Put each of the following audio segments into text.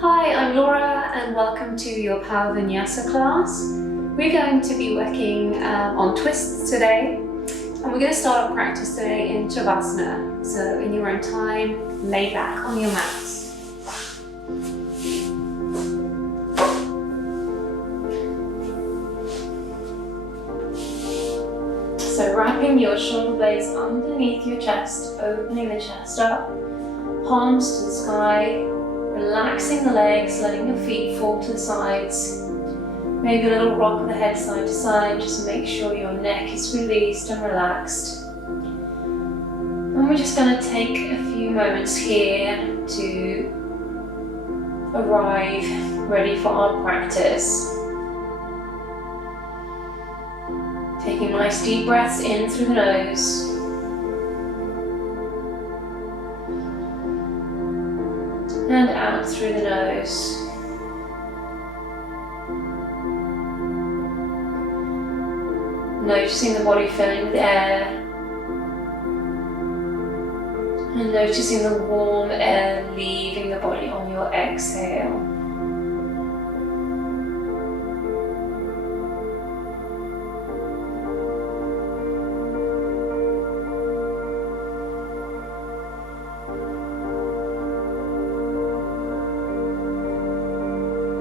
Hi, I'm Laura and welcome to your Power Vinyasa class. We're going to be working on twists today, and we're going to start our practice today in Shavasana. So in your own time, lay back on your mats. So wrapping your shoulder blades underneath your chest, opening the chest up, palms to the sky, relaxing the legs, letting your feet fall to the sides. Maybe a little rock of the head side to side, just make sure your neck is released and relaxed. And we're just going to take a few moments here to arrive ready for our practice. Taking nice deep breaths in through the nose. And out through the nose. Noticing the body filling with air. And noticing the warm air leaving the body on your exhale.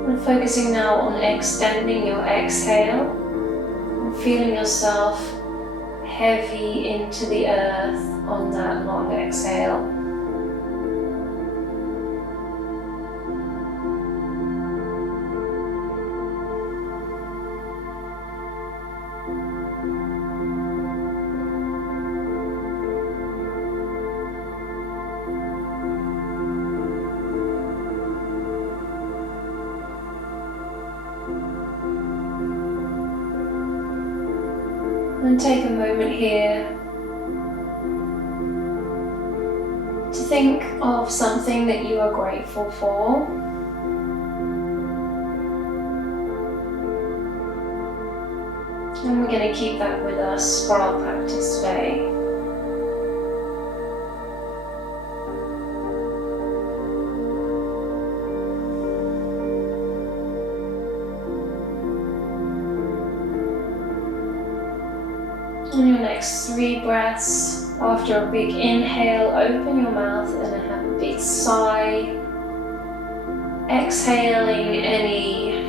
And focusing now on extending your exhale and feeling yourself heavy into the earth on that long exhale. And take a moment here to think of something that you are grateful for. And we're going to keep that with us for our practice today. On your next 3 breaths, after a big inhale, open your mouth and have a big sigh. Exhaling any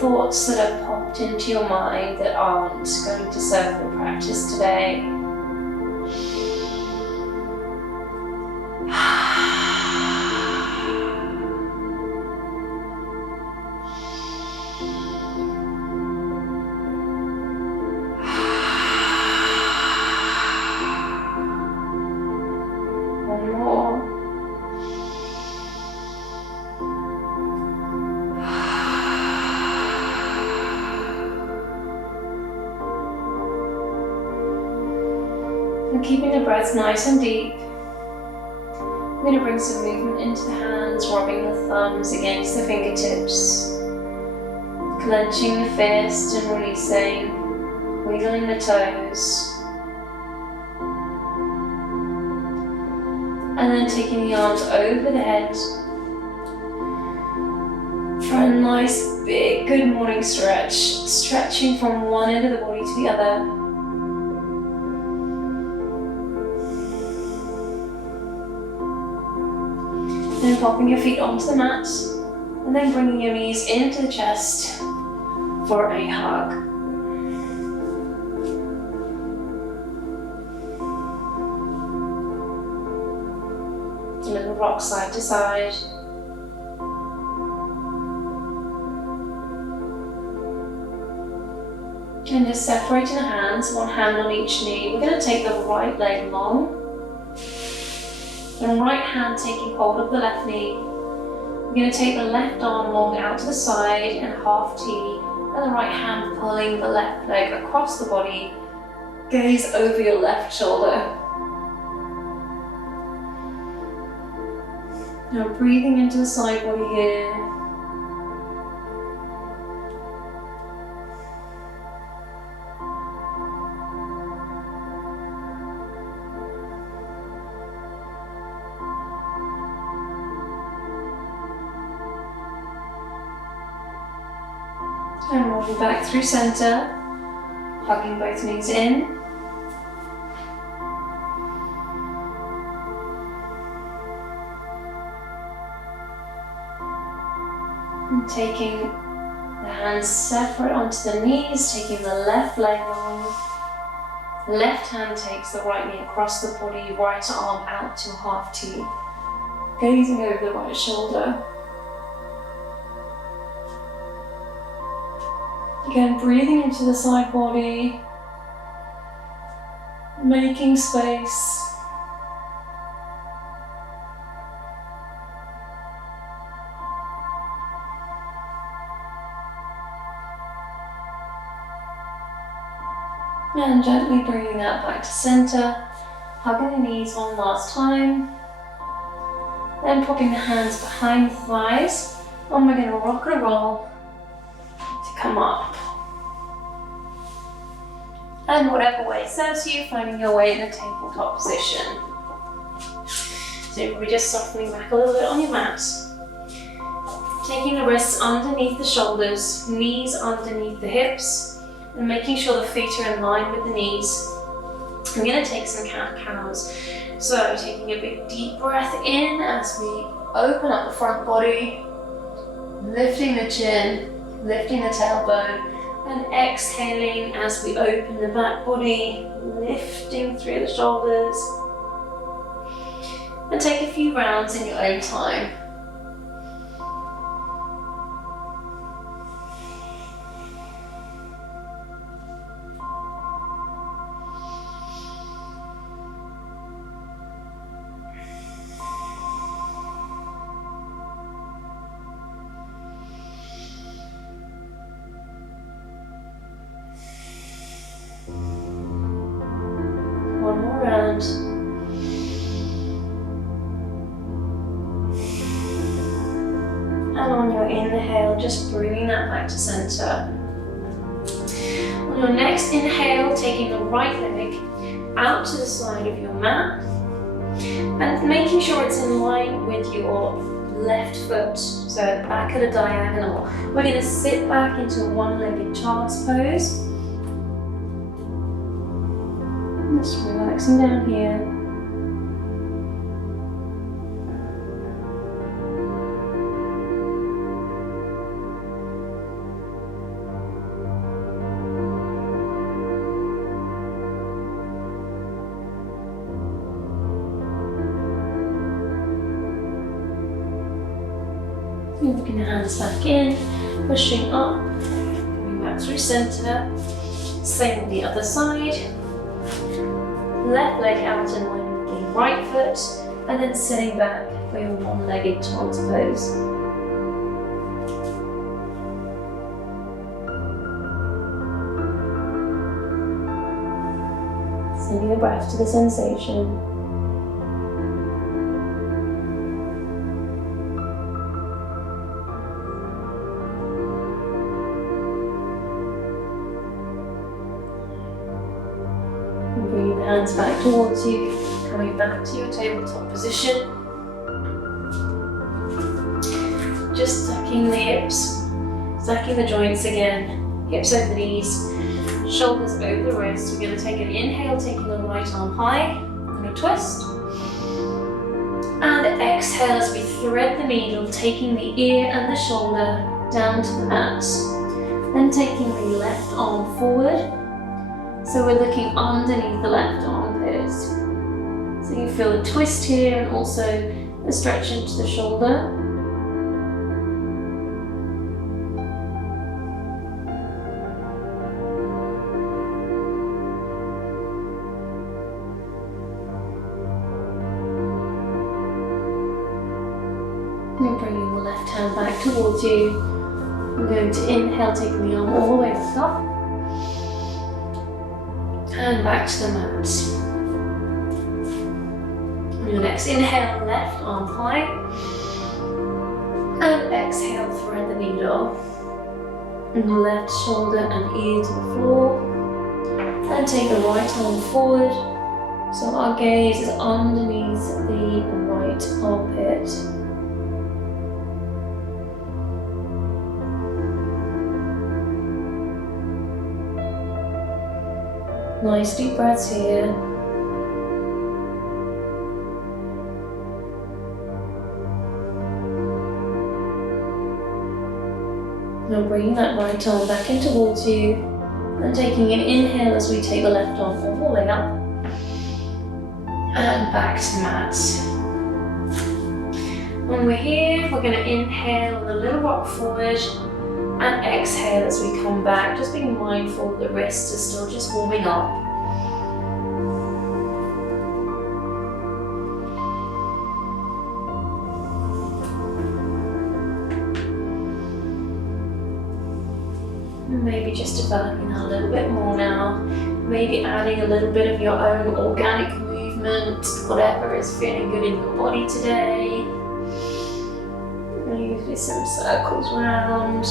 thoughts that have popped into your mind that aren't going to serve the practice today. One more. And keeping the breath nice and deep, I'm going to bring some movement into the hands, rubbing the thumbs against the fingertips, clenching the fist and releasing, wiggling the toes. And then taking the arms over the head for a nice big good morning stretch, stretching from one end of the body to the other. Then popping your feet onto the mat and then bringing your knees into the chest for a hug. A little rock side to side. And just separating the hands, one hand on each knee. We're going to take the right leg long. And right hand taking hold of the left knee. We're going to take the left arm long out to the side and half T. And the right hand pulling the left leg across the body. Gaze over your left shoulder. Now breathing into the side body here. And rolling back through center, hugging both knees in. And taking the hands separate onto the knees, taking the left leg on. Left hand takes the right knee across the body, right arm out to half T. Gazing over the right shoulder. Again, breathing into the side body, making space. And gently bringing that back to center, hugging the knees one last time. Then popping the hands behind the thighs, and we're going to rock and roll to come up. And whatever way serves you, finding your way in a tabletop position. So we're just softening back a little bit on your mat. Taking the wrists underneath the shoulders, knees underneath the hips, and making sure the feet are in line with the knees. I'm going to take some cat-cows. So taking a big deep breath in as we open up the front body, lifting the chin, lifting the tailbone, and exhaling as we open the back body, lifting through the shoulders. And take a few rounds in your own time. One more round. And on your inhale, just bringing that back to center. On your next inhale, taking the right leg out to the side of your mat and making sure it's in line with your left foot, so back at a diagonal. We're going to sit back into a one-legged child's pose. Just relaxing down here. Moving the hands back in, pushing up, coming back through center. Same on the other side. Left leg out in line with the right foot, and then sitting back for your one-legged child's pose. Sending the breath to the sensation. Bringing the hands back towards you, coming back to your tabletop position. Just tucking the hips, stacking the joints again, hips over the knees, shoulders over the wrists. We're going to take an inhale, taking the right arm high, and a twist. And exhale as we thread the needle, taking the ear and the shoulder down to the mat. Then taking the left arm forward. So we're looking underneath the left armpit. So you feel a twist here and also a stretch into the shoulder. And bringing the left hand back towards you. We're going to inhale, taking the arm all the way back up. And back to the mat. On your next inhale, left arm high. And exhale, thread the needle. And left shoulder and ear to the floor. And take the right arm forward. So our gaze is underneath the right armpit. Nice deep breaths here. Now bringing that right arm back in towards you and taking an inhale as we take the left arm all the way up and back to the mat. When we're here, we're going to inhale with a little rock forward and exhale as we come back, just being mindful the wrists are still just warming up. Maybe just developing that a little bit more now. Maybe adding a little bit of your own organic movement, whatever is feeling good in your body today. Maybe some circles round.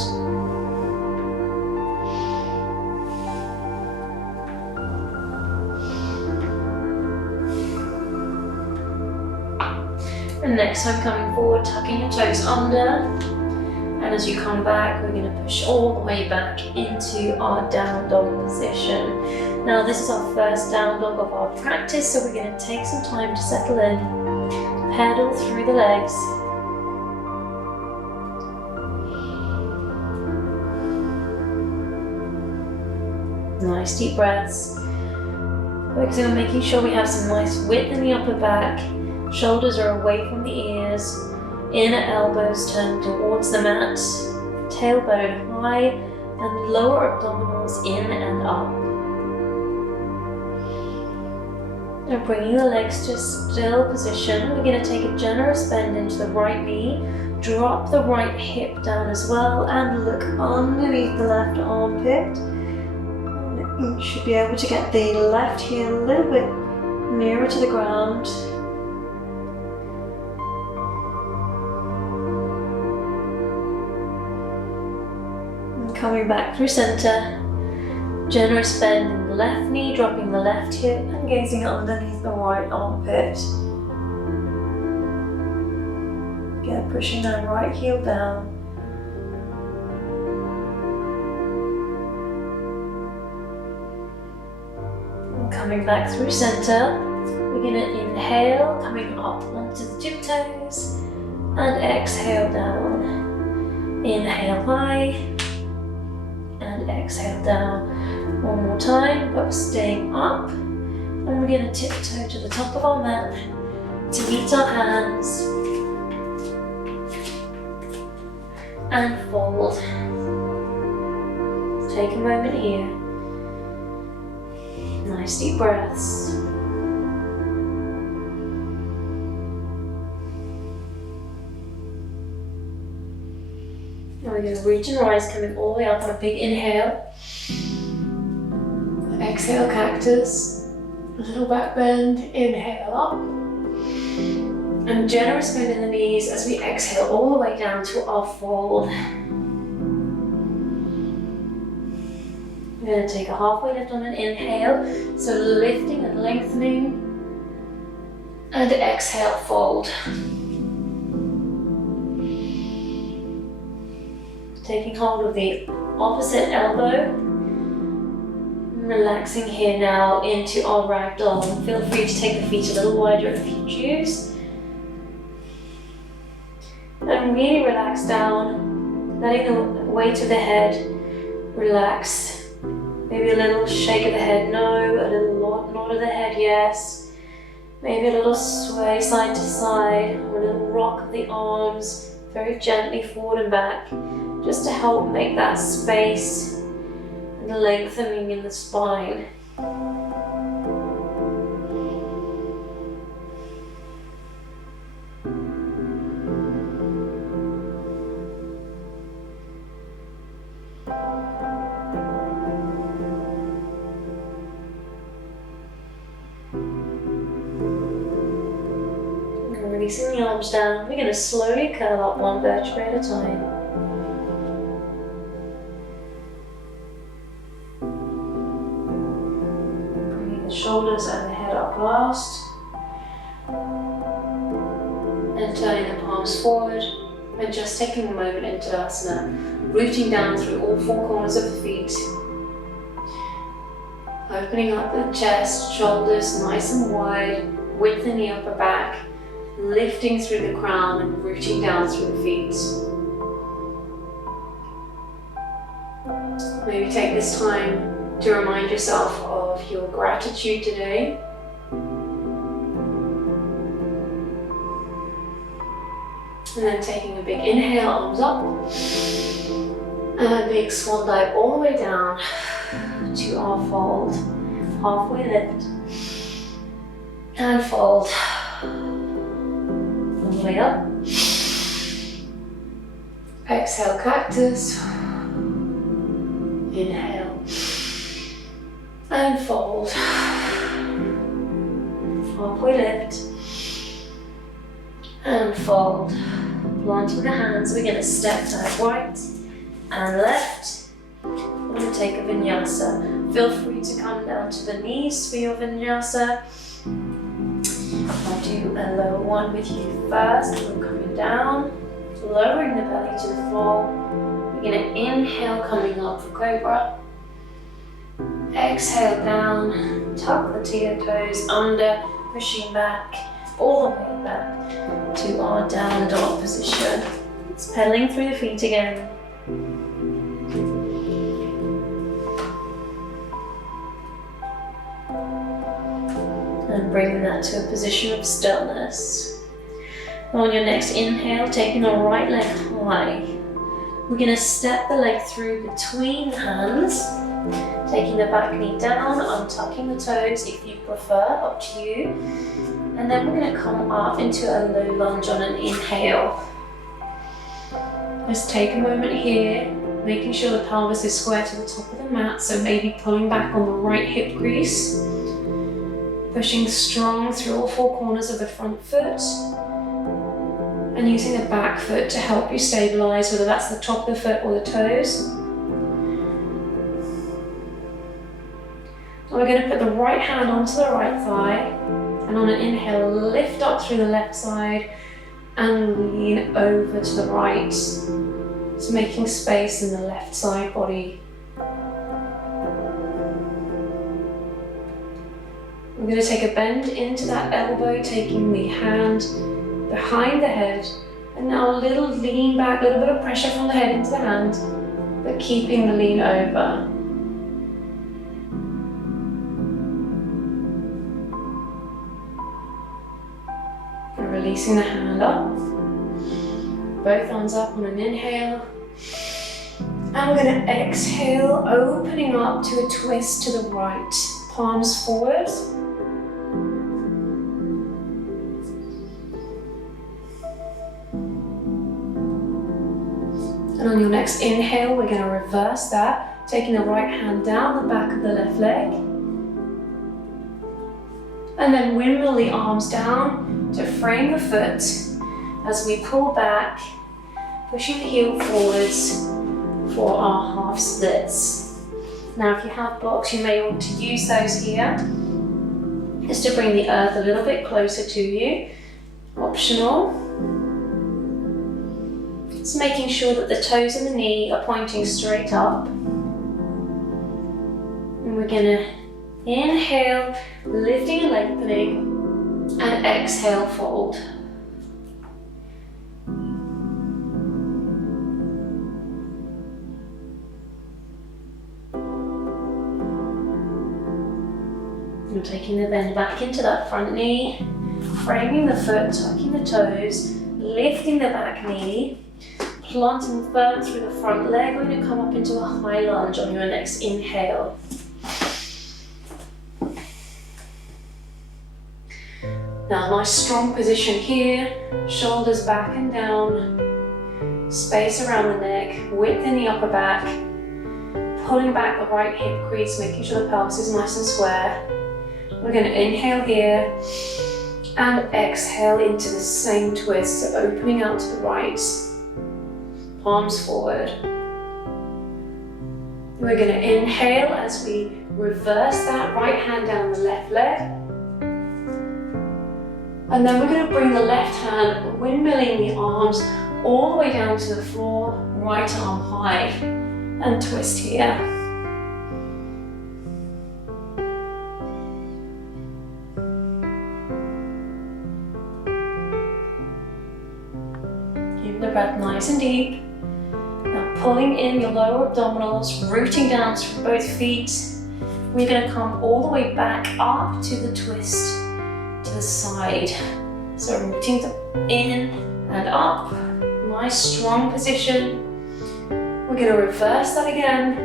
And next time coming forward, tucking your toes under. And as you come back, we're going to push all the way back into our down dog position. Now this is our first down dog of our practice, so we're going to take some time to settle in, pedal through the legs. Nice deep breaths. Focusing on making sure we have some nice width in the upper back, shoulders are away from the ears. Inner elbows turn towards the mat, tailbone high, and lower abdominals in and up. Now bringing the legs to a still position, we're going to take a generous bend into the right knee, drop the right hip down as well, and look underneath the left armpit. And you should be able to get the left heel a little bit nearer to the ground. Coming back through center, generous bend in the left knee, dropping the left hip and gazing underneath the right armpit. Again, pushing that right heel down. And coming back through center, we're going to inhale, coming up onto the tiptoes, and exhale down. Inhale high. And exhale down. One more time, but staying up. And we're going to tiptoe to the top of our mat to meet our hands and fold. Take a moment here. Nice deep breaths. Now we're going to reach and rise, coming all the way up on a big inhale. Exhale, cactus. A little back bend, inhale up. And generous bend in the knees as we exhale all the way down to our fold. We're going to take a halfway lift on an inhale. So lifting and lengthening. And exhale, fold. Taking hold of the opposite elbow. Relaxing here now into our ragdoll. Feel free to take the feet a little wider if you choose. And really relax down, letting the weight of the head relax. Maybe a little shake of the head, no. A little nod of the head, yes. Maybe a little sway side to side, or a little rock of the arms, very gently forward and back, just to help make that space and lengthening in the spine. And releasing the arms down, we're going to slowly curl up one vertebrae at a time. Shoulders and the head up last, and turning the palms forward and just taking a moment into asana, rooting down through all four corners of the feet. Opening up the chest, shoulders nice and wide, width in the upper back, lifting through the crown and rooting down through the feet. Maybe take this time to remind yourself of your gratitude today. And then taking a big inhale, arms up, and a big swan dive all the way down to our fold. Halfway lift, and fold. All the way up. Exhale, cactus. Inhale, and fold. Halfway lift, and fold. Planting the hands, we're going to step back right and left. We're going to take a vinyasa. Feel free to come down to the knees for your vinyasa. I'll do a low one with you first. We're coming down, lowering the belly to the floor. We're going to inhale, coming up for cobra. Exhale down, tuck the toes under, pushing back, all the way back to our down dog position. It's pedaling through the feet again. And bringing that to a position of stillness. On your next inhale, taking the right leg high. We're going to step the leg through between hands, taking the back knee down, untucking the toes if you prefer, up to you. And then we're going to come up into a low lunge on an inhale. Just take a moment here, making sure the pelvis is square to the top of the mat, so maybe pulling back on the right hip crease. Pushing strong through all four corners of the front foot. And using the back foot to help you stabilize, whether that's the top of the foot or the toes. And we're going to put the right hand onto the right thigh. And on an inhale, lift up through the left side and lean over to the right. So making space in the left side body. We're going to take a bend into that elbow, taking the hand behind the head. And now a little lean back, a little bit of pressure from the head into the hand, but keeping the lean over. Releasing the hand up, both arms up on an inhale, and we're going to exhale, opening up to a twist to the right, palms forward, and on your next inhale we're going to reverse that, taking the right hand down the back of the left leg, and then windmill the arms down to frame the foot as we pull back, pushing the heel forwards for our half splits. Now if you have blocks, you may want to use those here, just to bring the earth a little bit closer to you, optional. Just making sure that the toes and the knee are pointing straight up. And we're going to inhale, lifting and lengthening, and exhale, fold. And taking the bend back into that front knee, framing the foot, tucking the toes, lifting the back knee, planting firm through the front leg. We're going to come up into a high lunge on your next inhale. Now, nice strong position here, shoulders back and down, space around the neck, width in the upper back, pulling back the right hip crease, making sure the pelvis is nice and square. We're going to inhale here and exhale into the same twist, so opening out to the right, palms forward. We're going to inhale as we reverse that right hand down the left leg. And then we're going to bring the left hand, windmilling the arms all the way down to the floor, right arm high, and twist here. Keeping the breath nice and deep. Now pulling in your lower abdominals, rooting down through both feet. We're going to come all the way back up to the twist to the side. So rooting in and up. Nice strong position. We're going to reverse that again.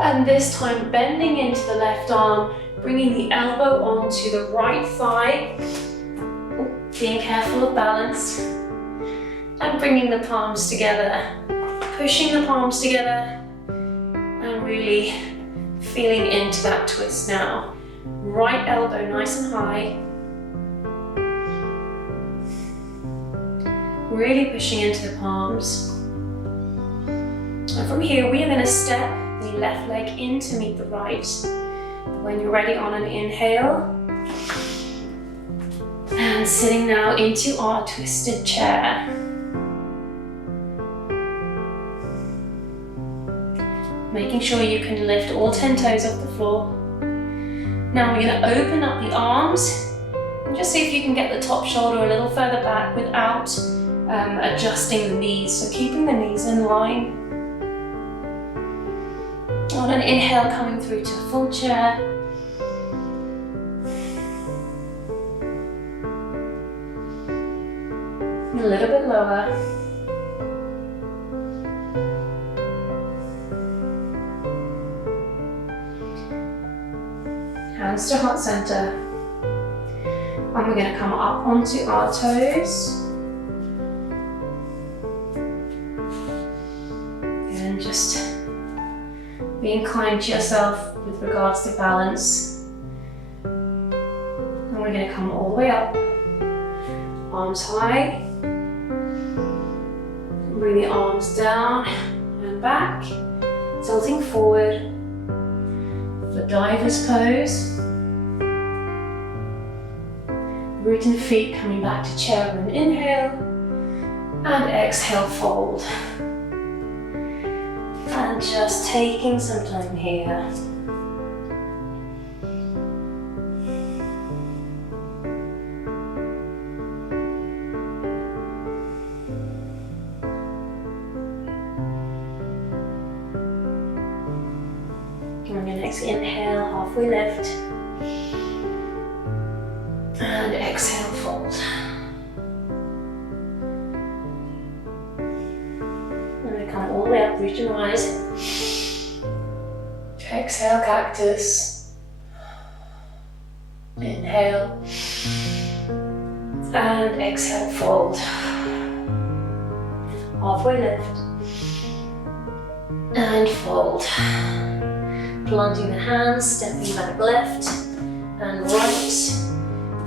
And this time bending into the left arm, bringing the elbow onto the right thigh. Being careful of balance. And bringing the palms together. Pushing the palms together. And really feeling into that twist now. Right elbow nice and high. Really pushing into the palms. And from here we are going to step the left leg in to meet the right. When you're ready on an inhale. And sitting now into our twisted chair. Making sure you can lift all 10 toes off the floor. Now we're going to open up the arms and just see if you can get the top shoulder a little further back without adjusting the knees. So keeping the knees in line. On an inhale, coming through to full chair. A little bit lower. Hands to heart center. And we're going to come up onto our toes. And just being kind to yourself with regards to balance. And we're going to come all the way up. Arms high. Bring the arms down and back. Tilting forward. The diver's pose. Rooting the feet, coming back to chair with an inhale. And exhale, fold. And just taking some time here. On your next inhale, halfway lift. And exhale, fold. Come all the way up, reach and rise. Exhale, cactus. Inhale. And exhale, fold. Halfway lift. And fold. Planting the hands, stepping back left and right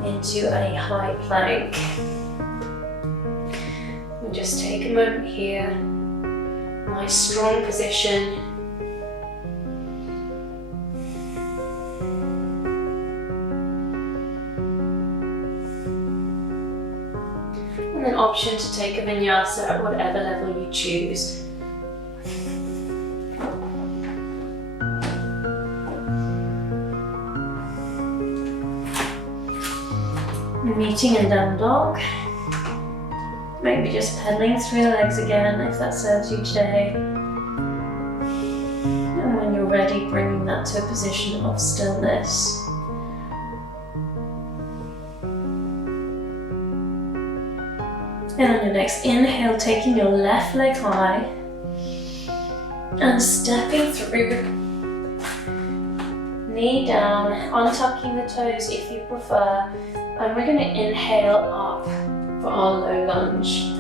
into a high plank. And just take a moment here. Nice strong position. And an option to take a vinyasa at whatever level you choose. Meeting in down dog. Maybe just pedaling through the legs again if that serves you today. And when you're ready, bringing that to a position of stillness. And on your next inhale, taking your left leg high and stepping through. Knee down, untucking the toes if you prefer. And we're going to inhale up for our low lunge.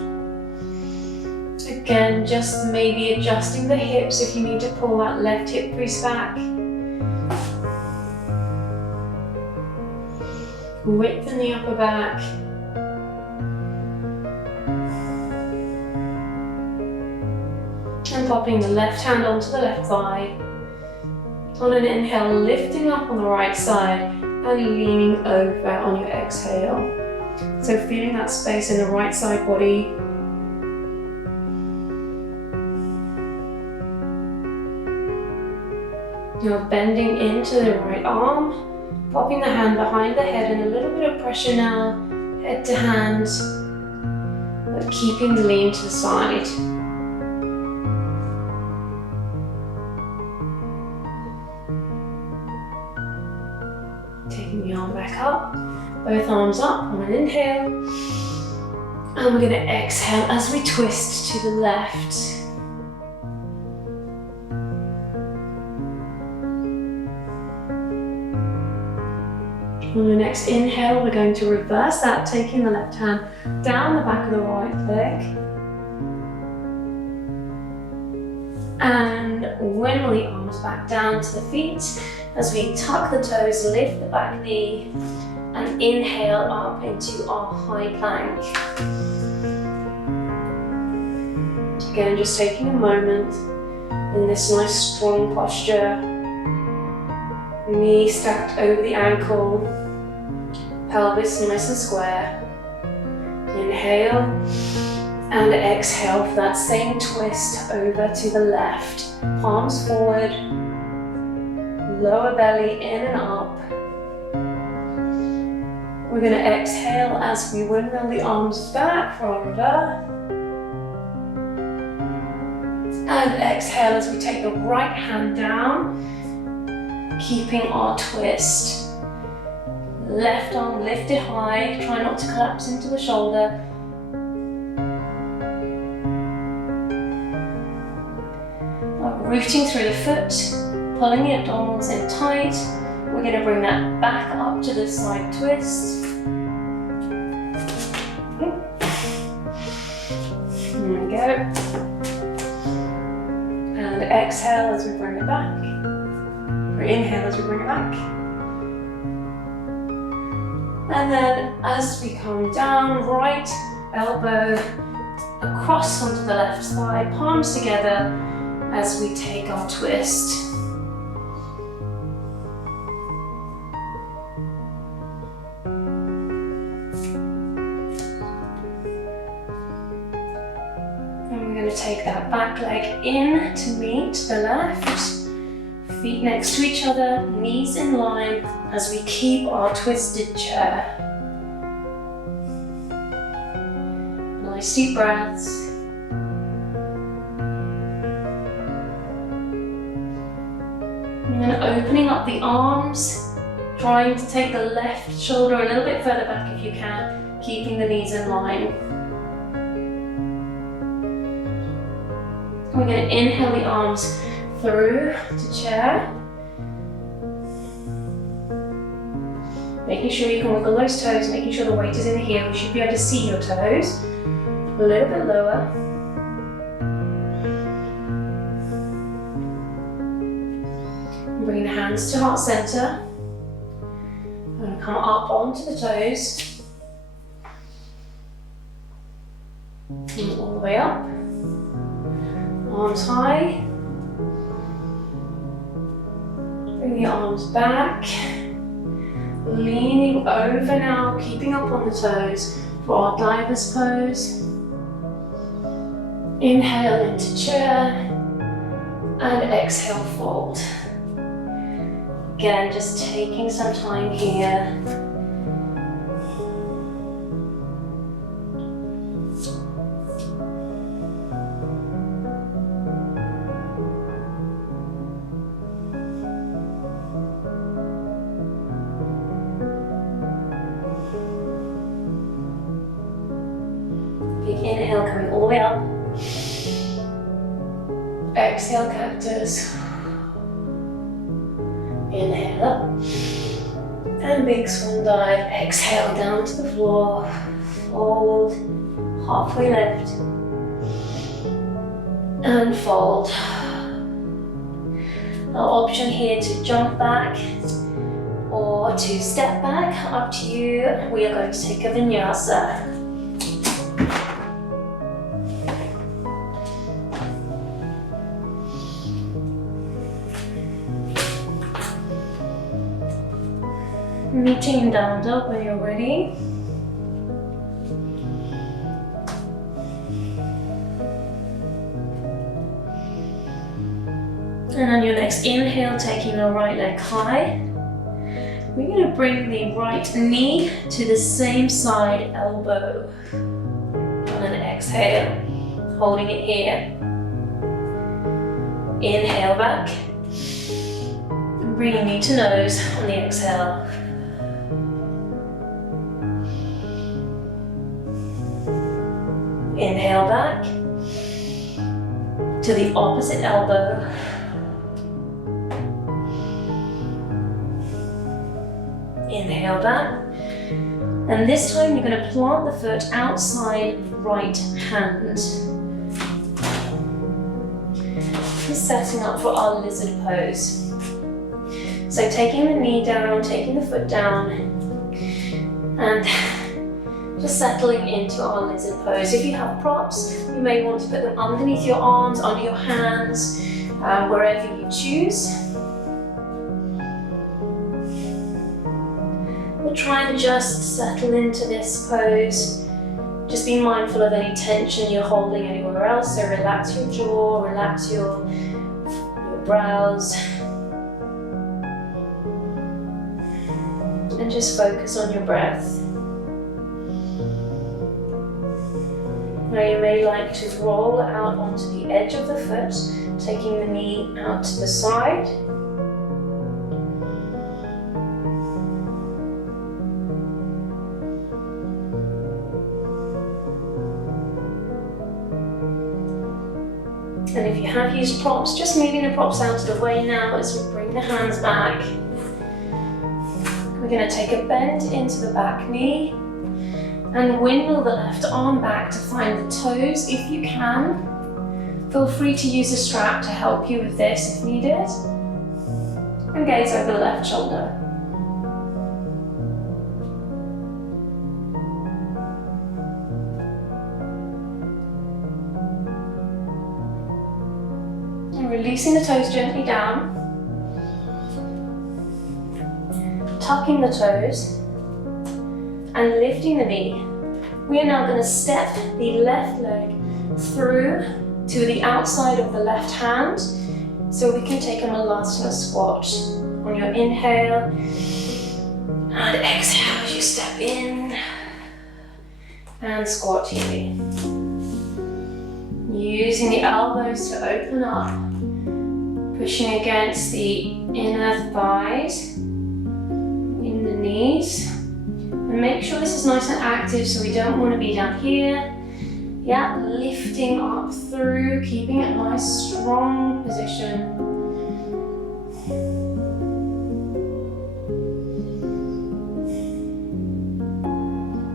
Again, just maybe adjusting the hips if you need to pull that left hip crease back. Width in the upper back. And popping the left hand onto the left thigh. On an inhale, lifting up on the right side. And leaning over on your exhale. So feeling that space in the right side body. Now bending into the right arm, popping the hand behind the head and a little bit of pressure now, head to hand. but keeping the lean to the side. Taking the arm back up, both arms up on an inhale. And we're going to exhale as we twist to the left. On the next inhale, we're going to reverse that, taking the left hand down the back of the right leg. And wiggle the arms back down to the feet as we tuck the toes, lift the back knee, and inhale up into our high plank. Again, just taking a moment in this nice strong posture. Knee stacked over the ankle, pelvis nice and square. Inhale and exhale for that same twist over to the left. Palms forward, lower belly in and up. We're going to exhale as we windmill the arms back for our reverse. And exhale as we take the right hand down, keeping our twist. Left arm lifted high, try not to collapse into the shoulder. Rooting through the foot, pulling the abdominals in tight. We're going to bring that back up to the side twist. There we go. And exhale as we bring it back. Or inhale as we bring it back. And then as we come down, right elbow across onto the left thigh, palms together as we take our twist. And we're going to take that back leg in to meet the left. Feet next to each other, knees in line as we keep our twisted chair. Nice deep breaths. And then opening up the arms, trying to take the left shoulder a little bit further back if you can, keeping the knees in line. We're going to inhale the arms through to chair. Making sure you can wiggle those toes, making sure the weight is in the heel. You should be able to see your toes. A little bit lower. Bring the hands to heart center. I'm going to come up onto the toes. And all the way up. Arms high. Bring the arms back. Leaning over now, keeping up on the toes for our diver's pose. Inhale into chair. And exhale, fold. Again, just taking some time here. Big inhale coming all the way up. Exhale, cactus. Inhale up. And big swan dive. Exhale down to the floor. Fold. Halfway lift. And fold. Now option here to jump back or to step back. Up to you. We are going to take a vinyasa. Meeting in down dog when you're ready. And on your next inhale, taking the right leg high, we're going to bring the right knee to the same side elbow. On an exhale, holding it here. Inhale back, bringing knee to nose on the exhale. Inhale back to the opposite elbow. Inhale back. And this time you're going to plant the foot outside the right hand. Just setting up for our lizard pose. So taking the knee down, taking the foot down, and just settling into our lizard pose. If you have props, you may want to put them underneath your arms, under your hands, wherever you choose. We'll try and just settle into this pose. Just be mindful of any tension you're holding anywhere else. So relax your jaw, relax your brows. And just focus on your breath. Now you may like to roll out onto the edge of the foot, taking the knee out to the side. And if you have used props, just moving the props out of the way now as we bring the hands back. We're going to take a bend into the back knee and windmill the left arm back to find the toes if you can. Feel free to use a strap to help you with this if needed. And gaze over the left shoulder. And releasing the toes gently down. Tucking the toes and lifting the knee. We are now going to step the left leg through to the outside of the left hand so we can take a Vinyasa squat. On your inhale and exhale as you step in and squat here. Using the elbows to open up, pushing against the inner thighs, in the knees. And make sure this is nice and active so we don't want to be down here. Yeah, lifting up through, keeping it nice, strong position.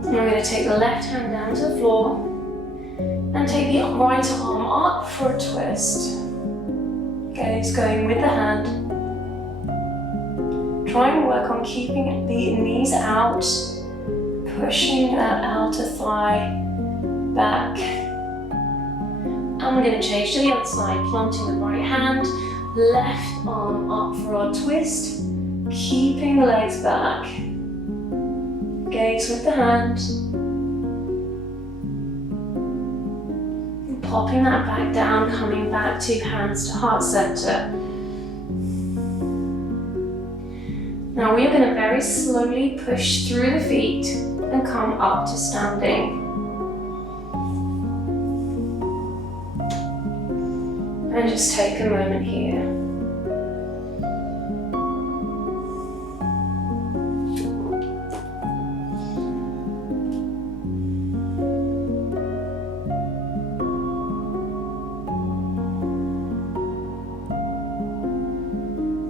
Now we're going to take the left hand down to the floor and take the right arm up for a twist. Gaze going with the hand. Try and work on keeping the knees out, pushing that outer thigh back. And we're going to change to the other side, planting the right hand, left arm up for our twist, keeping the legs back. Gaze with the hand. And popping that back down, coming back to hands to heart center. Now we are going to very slowly push through the feet and come up to standing. And just take a moment here.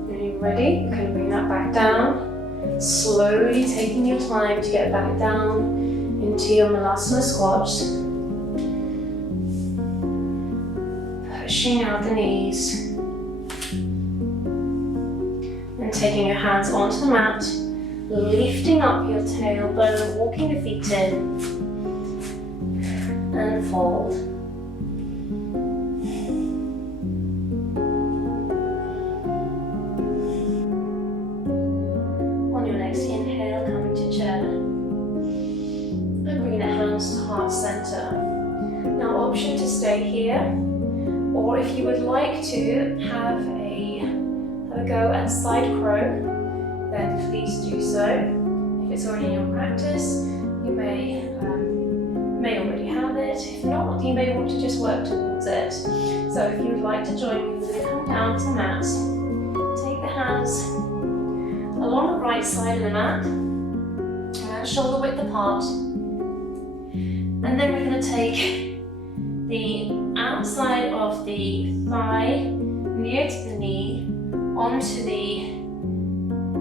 Are you ready? You can bring that back down. Slowly taking your time to get back down into your Vinyasa squat. Pushing out the knees. And taking your hands onto the mat. Lifting up your tailbone, walking the feet in. And fold. On your next inhale, coming to chair. And bringing the hands to heart center. Now option to stay here. Or if you would like to have a go at side crow, then please do so. If it's already in your practice, you may may already have it. If not, you may want to just work towards it. So if you would like to join me, we're going to come down to the mat. Take the hands along the right side of the mat, shoulder width apart. And then we're going to take the outside of the thigh near to the knee onto the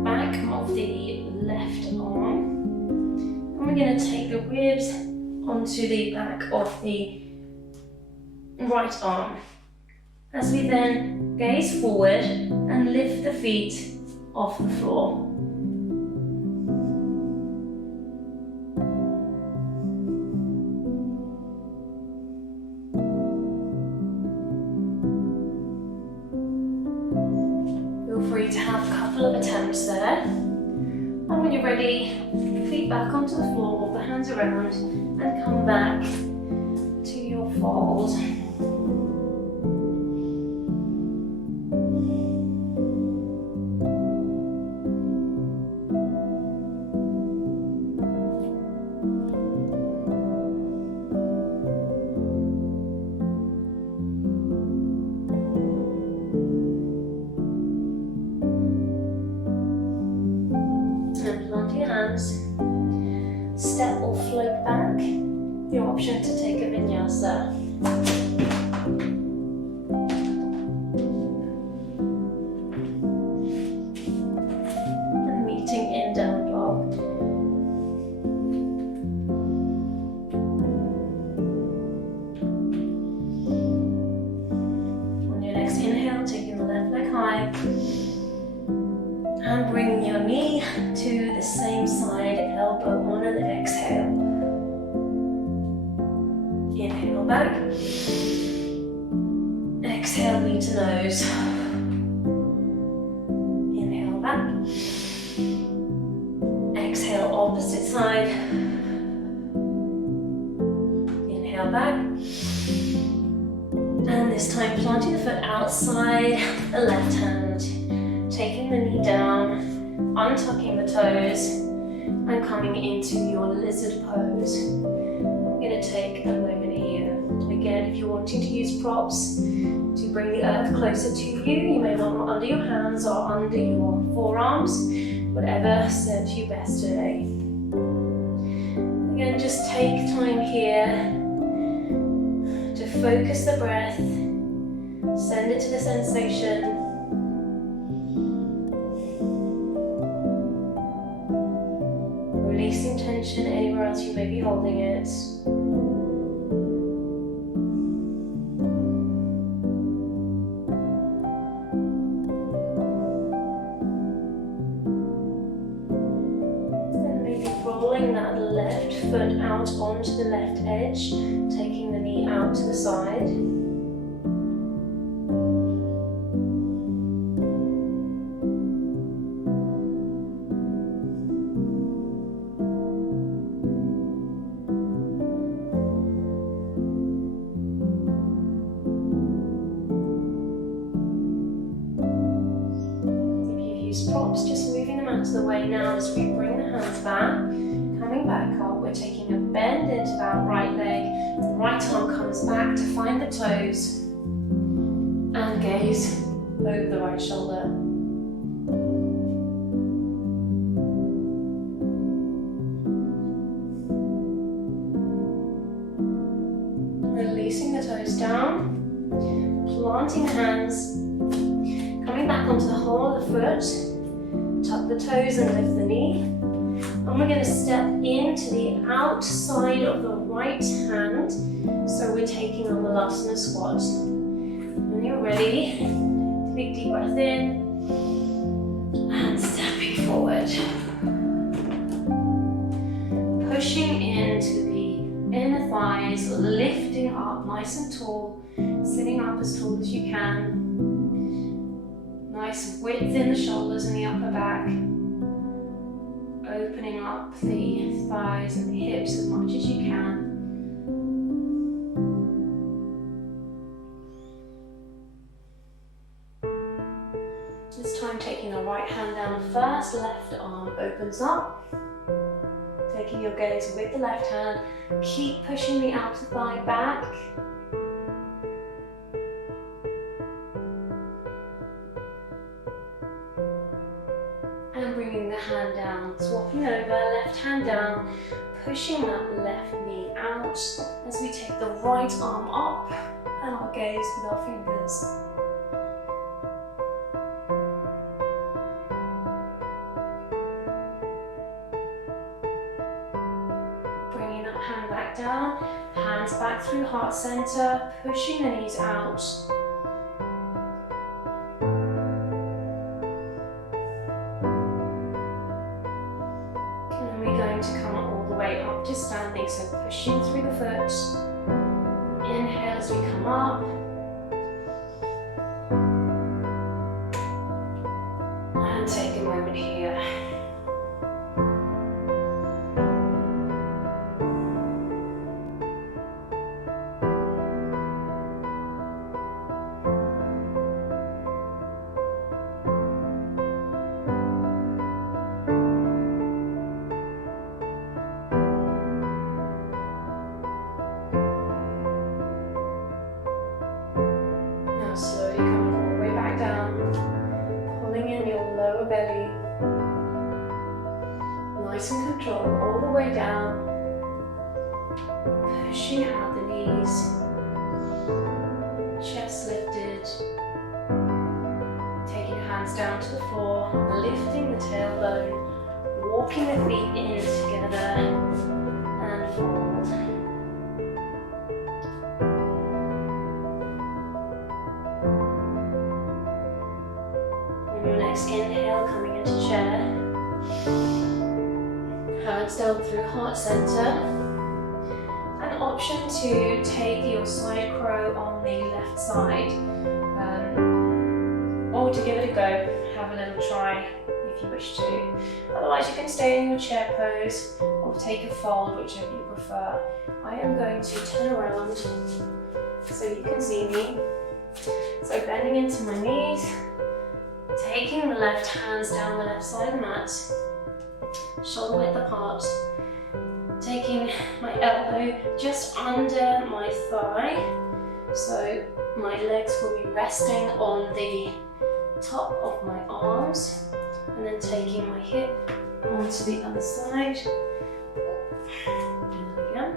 back of the left arm. And we're going to take the ribs onto the back of the right arm. As we then gaze forward and lift the feet off the floor. Feel free to have a couple of attempts there. And when you're ready, feet back onto the floor, the hands around, and come back to your fold. Step or float back, the option to take a vinyasa. And meeting in down dog. On your next inhale, taking the left leg high. And bringing your knee to the same side, elbow on an exhale. Inhale back. Exhale, knee to nose. Inhale back. Exhale, opposite side. Inhale back. And this time planting the foot outside the left hand. Taking the knee down, untucking the toes, and coming into your lizard pose. I'm going to take a moment here. Again, if you're wanting to use props to bring the earth closer to you, you may want them under your hands or under your forearms, whatever serves you best today. Again, just take time here to focus the breath, send it to the sensation. Releasing tension anywhere else you may be holding it. Then maybe rolling that left foot out onto the left edge, taking the knee out to the side. Props, just moving them out of the way now as we bring the hands back, coming back up, we're taking a bend into that right leg, the right arm comes back to find the toes, and gaze over the right shoulder. Releasing the toes down, planting the hands, coming back onto the whole of the foot, tuck the toes and lift the knee. And we're going to step into the outside of the right hand. So we're taking on the Vinyasa squat. When you're ready, take a big deep breath in and stepping forward. Pushing into the inner thighs, lifting up nice and tall, sitting up as tall as you can. Nice width in the shoulders and the upper back. Opening up the thighs and the hips as much as you can. This time taking the right hand down first, left arm opens up. Taking your gaze with the left hand, keep pushing the outer thigh back. And bringing the hand down, swapping over, left hand down, pushing that left knee out as we take the right arm up and our gaze with our fingers. Bringing that hand back down, hands back through heart center, pushing the knees out. And we're going to come all the way up to standing, so pushing through the foot. Inhale as we come up. And take a moment here. Slowly coming all the way back down, pulling in your lower belly, nice and controlled all the way down, pushing out the knees, chest lifted, taking your hands down to the floor, lifting the tailbone, walking the feet in together and fold. Inhale, coming into chair. Hands down through heart center. An option to take your side crow on the left side, or to give it a go. Have a little try if you wish to. Otherwise, you can stay in your chair pose or take a fold, whichever you prefer. I am going to turn around so you can see me. So bending into my knees. Taking the left hands down the left side of the mat, shoulder width apart. Taking my elbow just under my thigh, so my legs will be resting on the top of my arms, and then taking my hip onto the other side. Again.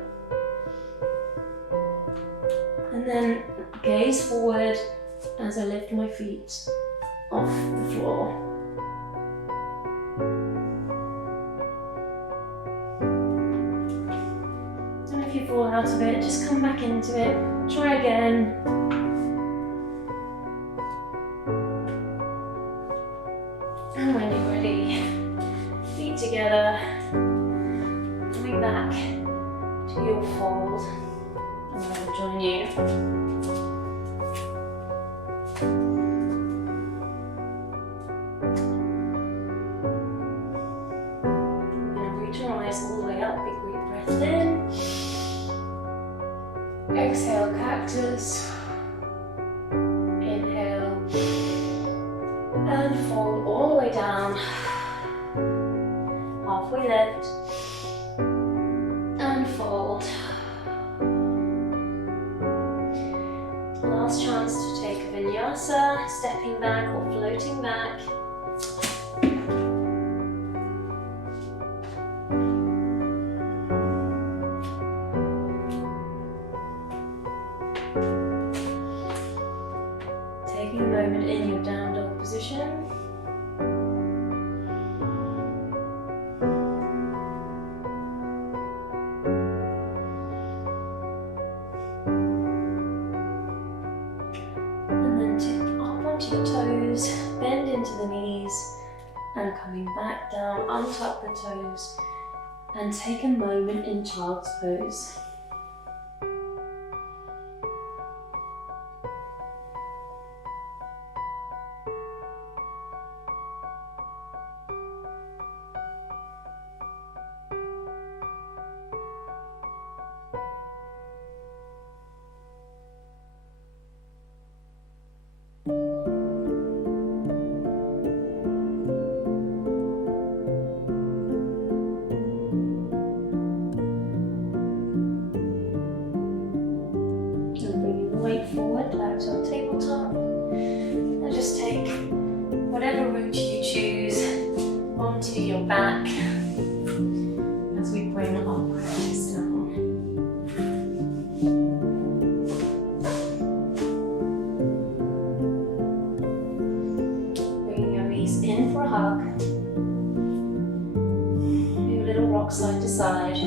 And then gaze forward as I lift my feet off the floor. And if you fall out of it, just come back into it. Try again. And when you're ready, feet together, coming back to your fold, and I will join you. All the way up, big deep breath in. Exhale, cactus. Inhale. And fold all the way down. Halfway lift. And fold. Last chance to take a vinyasa, stepping back or floating back. Taking a moment in your down dog position. And then tip up onto your toes, bend into the knees, and coming back down, untuck the toes, and take a moment in child's pose. final arm practice now. Bringing your knees in for a hug. Do a little rock side to side.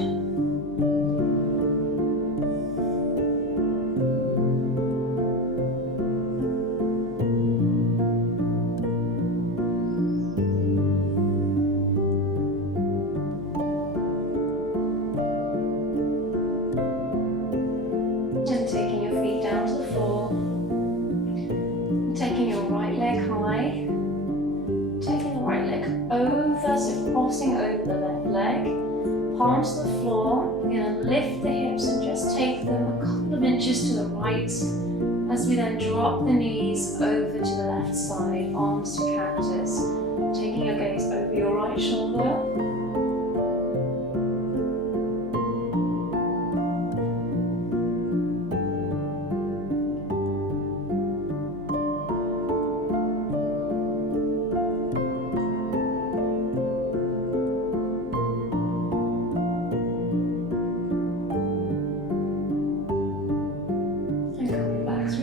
And taking your feet down to the floor, taking your right leg high, taking the right leg over, so crossing over the left leg, palms to the floor. We're going to lift the hips and just take them a couple of inches to the right as we then drop the knees over to the left side, arms to cactus, taking your gaze over your right shoulder.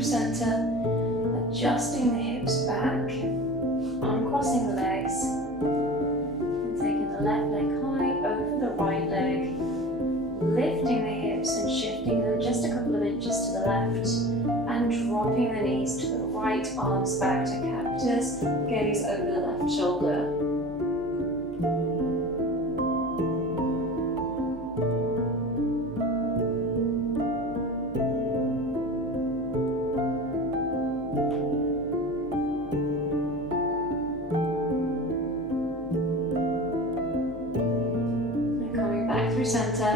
Center, adjusting the hips back, uncrossing the legs, and taking the left leg high over the right leg, lifting the hips and shifting them just a couple of inches to the left, and dropping the knees to the right, arms back to cactus, gaze over the left shoulder. Through center,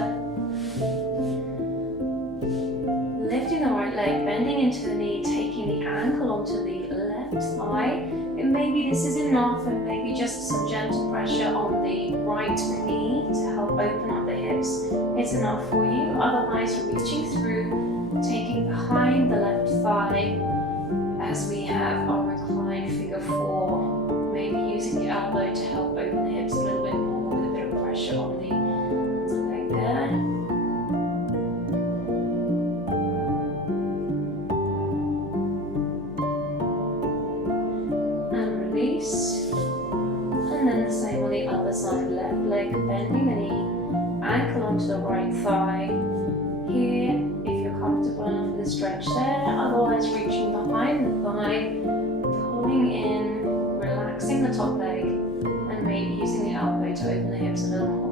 lifting the right leg, bending into the knee, taking the ankle onto the left thigh. And maybe this is enough, and maybe just some gentle pressure on the right knee to help open up the hips. It's enough for you. Otherwise, we're reaching through, taking behind the left thigh as we have our reclined figure four. Maybe using the elbow to help open the hips a little bit more with a bit of pressure on the there. And release. And then the same on the other side. Left leg bending the knee, ankle onto the right thigh. Here, if you're comfortable enough with the stretch there, otherwise reaching behind the thigh, pulling in, relaxing the top leg, and maybe using the elbow to open the hips a little more.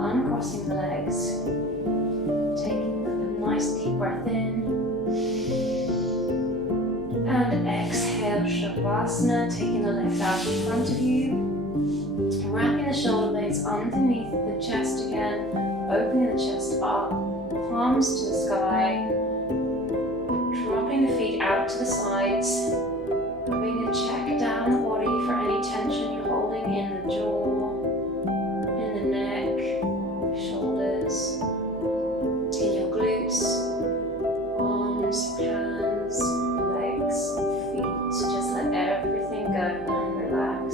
Uncrossing the legs, taking a nice deep breath in, and exhale, Shavasana, taking the legs out in front of you, wrapping the shoulder blades underneath the chest again, opening the chest up, palms to the sky, dropping the feet out to the sides, having a check down the body for any tension you're holding in the jaw, in the neck, shoulders, in your glutes, arms, hands, legs, feet. Just let everything go and relax.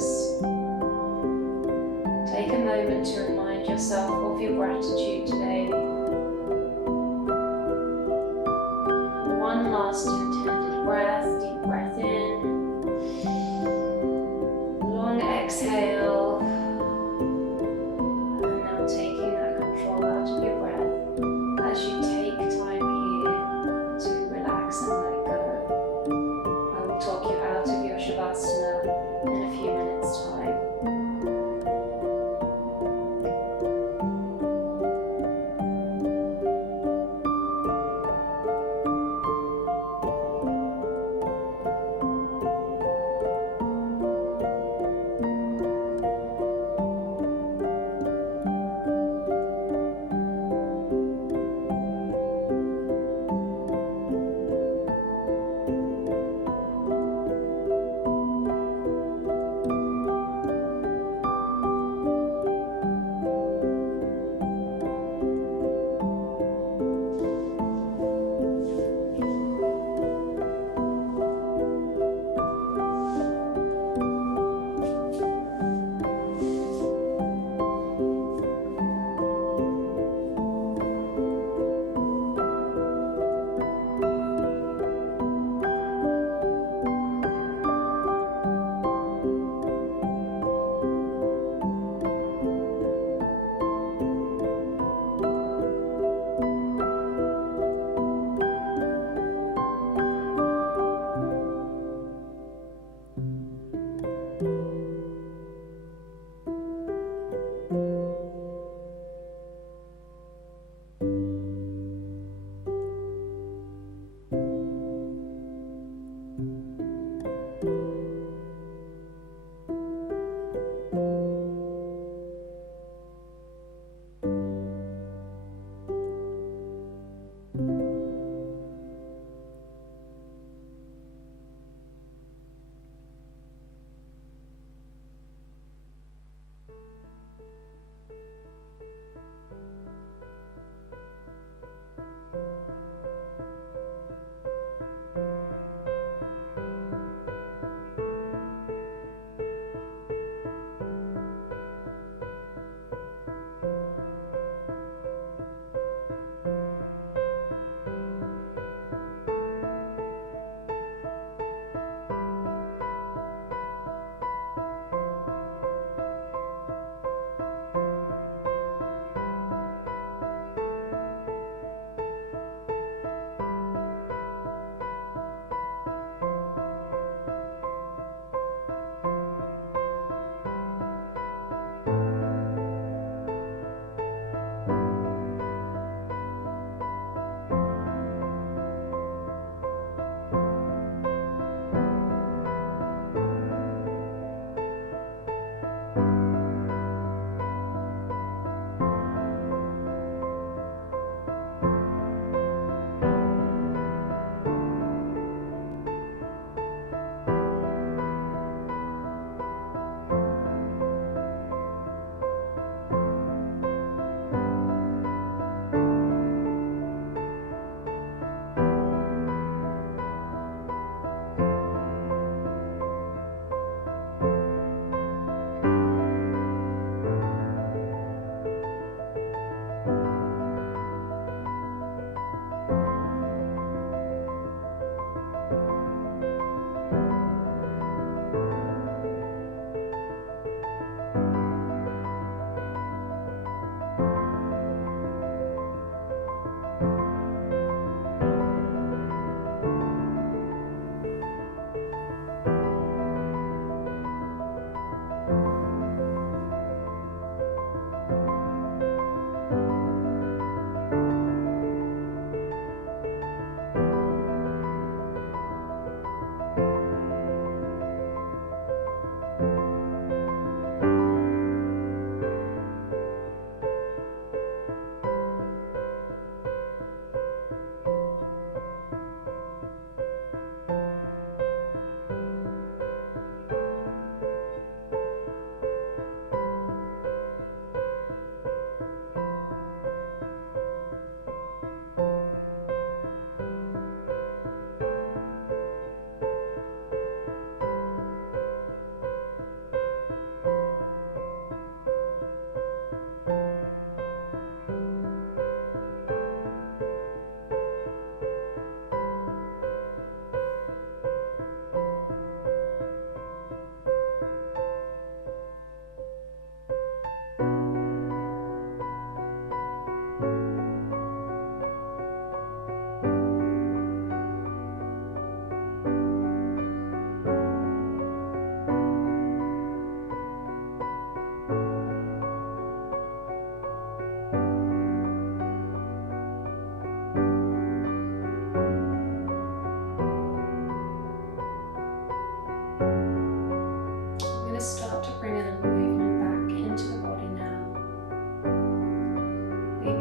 Take a moment to remind yourself of your gratitude today. One last intended breath, deep breath in, long exhale. Taking that control out of your breath as you take time here to relax and let go. I will talk you out of your Shavasana in a few minutes' time.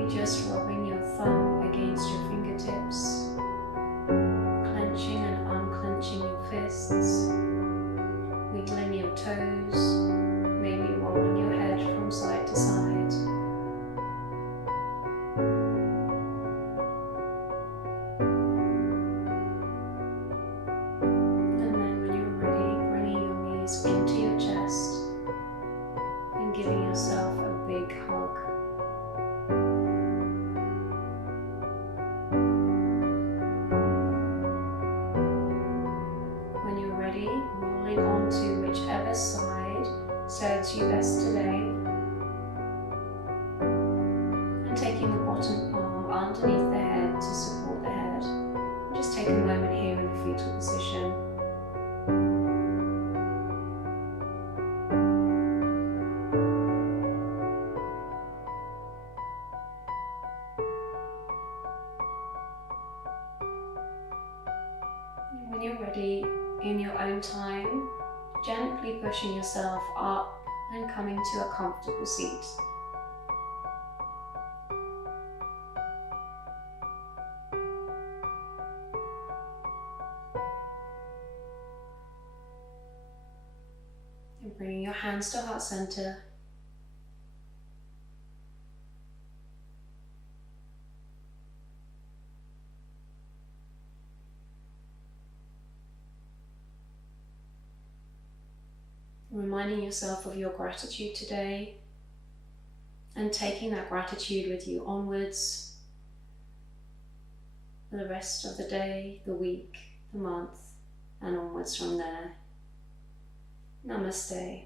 Maybe just rubbing your thumb against your fingertips, clenching and unclenching your fists, wiggling your toes, maybe rolling your head from side to side. And then when you're ready, bringing your knees into your chest and giving yourself a big hug. When you're ready, rolling onto whichever side serves you best today, and taking the bottom palm underneath the head to support the head. Just take a moment here in the fetal position. When you're ready, in your own time, gently pushing yourself up and coming to a comfortable seat. And bringing your hands to heart center. Reminding yourself of your gratitude today and taking that gratitude with you onwards for the rest of the day, the week, the month, and onwards from there. Namaste.